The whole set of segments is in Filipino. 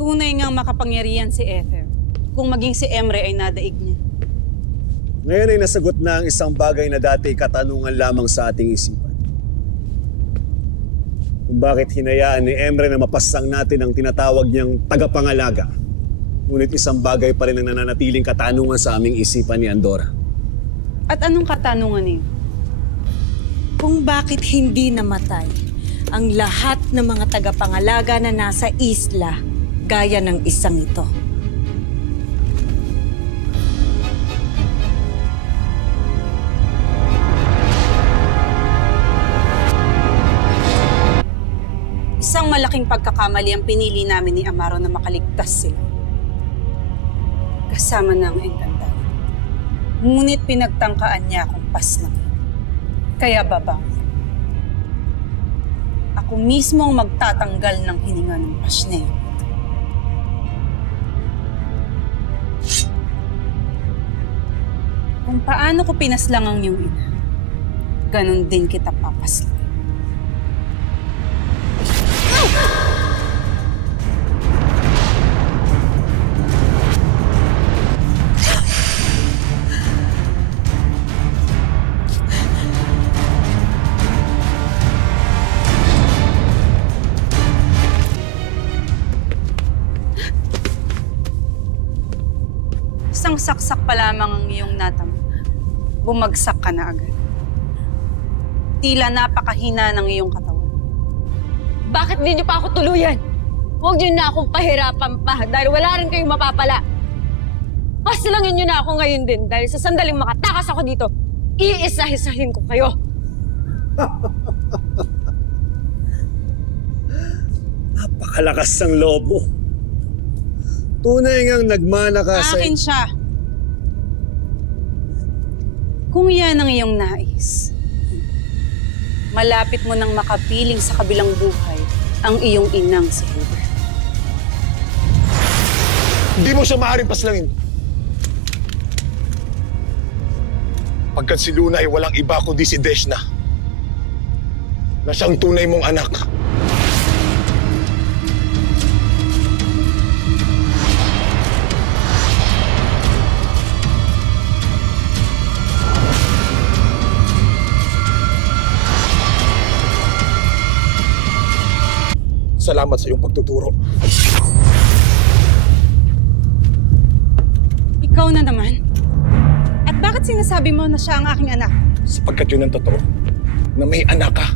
Tunay ngang makapangyarihan si Ether kung maging si Emre ay nadaig niya. Ngayon ay nasagot na ang isang bagay na dati katanungan lamang sa ating isipan. Kung bakit hinayaan ni Emre na mapasang natin ang tinatawag niyang tagapangalaga. Ngunit isang bagay pa rin ang nananatiling katanungan sa aming isipan ni Andorra. At anong katanungan niyo? Kung bakit hindi namatay ang lahat ng mga tagapangalaga na nasa isla gaya ng isang ito. Isang malaking pagkakamali ang pinili namin ni Amaro na makaligtas sila. Kasama na ang Encantado. Ngunit pinagtangkaan niya akong paslangin. Kaya babawi. Ako mismo ang magtatanggal ng hininga ng pasneo. Kung paano ko pinaslang ang iyong ina, ganon din kita papaslang. Isang saksak pa lamang ang iyong natamo. Bumagsak ka na agad. Tila napakahina ng iyong katawan. Bakit di niyo pa ako tuluyan? Huwag niyo na akong pahirapan pa dahil wala rin kayong mapapala. Pasilangin niyo na ako ngayon din dahil sa sandaling makatakas ako dito, iisa-isahin ko kayo. Napakalakas ng loob mo. Tunay ngang nagmana ka sa... Akin siya. Kung yan ang iyong nais, malapit mo nang makapiling sa kabilang buhay ang iyong inang si Hilbert. Hindi mo siya maaaring paslangin. Pagkat si Luna ay walang iba kundi si Deshna, na siyang tunay mong anak. Salamat sa iyong pagtuturo. Ikaw na naman? At bakit sinasabi mo na siya ang aking anak? Sapagkat yun ang totoo, na may anak ka,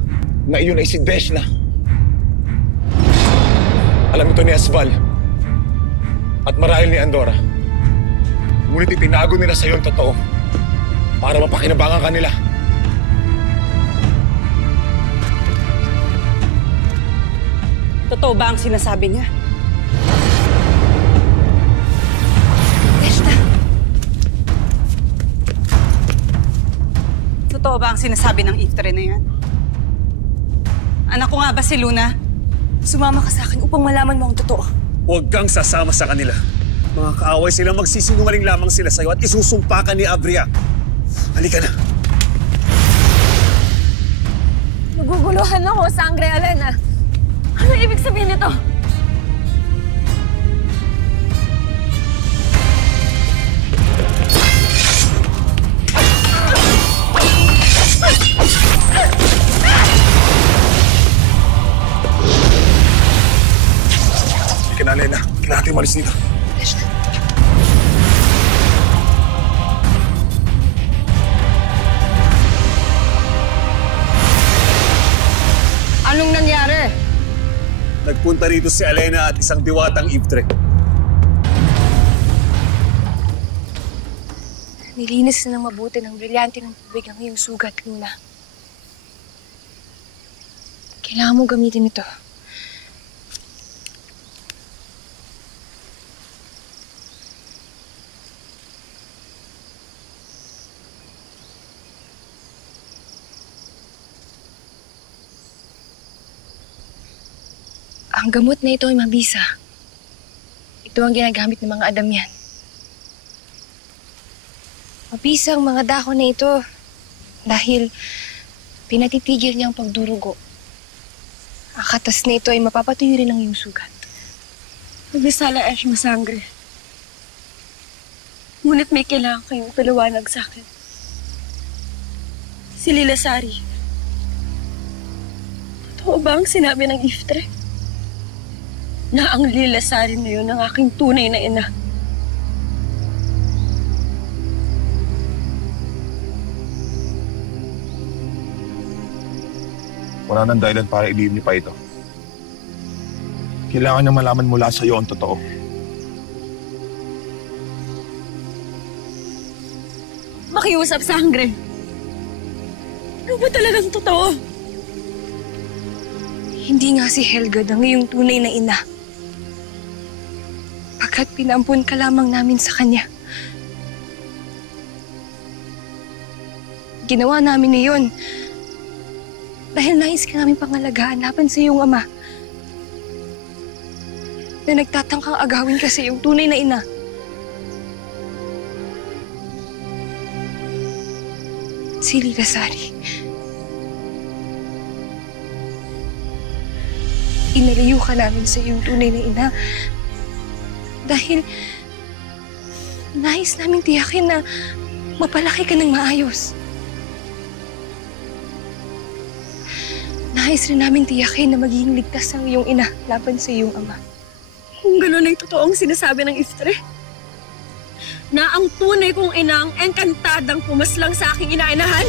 na iyon ay si Deshna. Alam ito ni Asval, at marahil ni Andorra. Ngunit itinago nila sa iyo ang totoo, para mapakinabangan ka nila. Totoo ba ang sinasabi niya? Deshna! Totoo ba ang sinasabi ng Iftre na yan? Anak ko nga ba si Luna? Sumama ka sa akin upang malaman mo ang totoo. Huwag kang sasama sa kanila. Mga kaaway sila, magsisinungaling lamang sila sa'yo at isusumpa ka ni Abria. Halika na. Naguguluhan ako, Sangre Elena. Ano ibig sabihin nito? Halika na, Elena. Kailangan natin umalis dito. Anong nangyari? Nagpunta rito si Elena at isang diwatang Iftre. Nilinis na ng mabuti ng brilyante ng tubig ang iyong sugat, Luna. Kailangan mo gamitin ito. Ang gamot na ito ay mabisa. Ito ang ginagamit ng mga Adamyan. Mabisa ang mga dahon na ito dahil pinatitigil niya ang pagdurugo. Ang katas na ito ay mapapatuyo rin ang iyong sugat. Nagsala Ash masangre. Ngunit may kailangan kayong paliwanag sa akin. Si Lila Sari. Totoo ba ang sinabi ng Iftre? Na ang Lila Sari na yun ang aking tunay na ina. Wala nang dahilan para ilihim niyo pa ito. Kailangan niya malaman mula sa iyo ang totoo. Makiusap sa hangre. Ano ba talagang totoo? Hindi nga si Helgad ang iyong tunay na ina. Pagkat pinampun ka lamang namin sa kanya. Ginawa namin iyon dahil nais ka namin pangalagaan laban sa iyong ama. Na nagtatangkang agawin ka sa iyong tunay na ina. Si Lila Sari. Inalayo ka namin sa iyong tunay na ina dahil nais namin tiyakin na mapalaki ka ng maayos. Nais rin namin tiyakin na magiging ligtas ang iyong ina laban sa iyong ama. Kung gano'n ay totoo ang sinasabi ng Iftre, na ang tunay kong ina ang engkantadang pumaslang sa aking inainahan.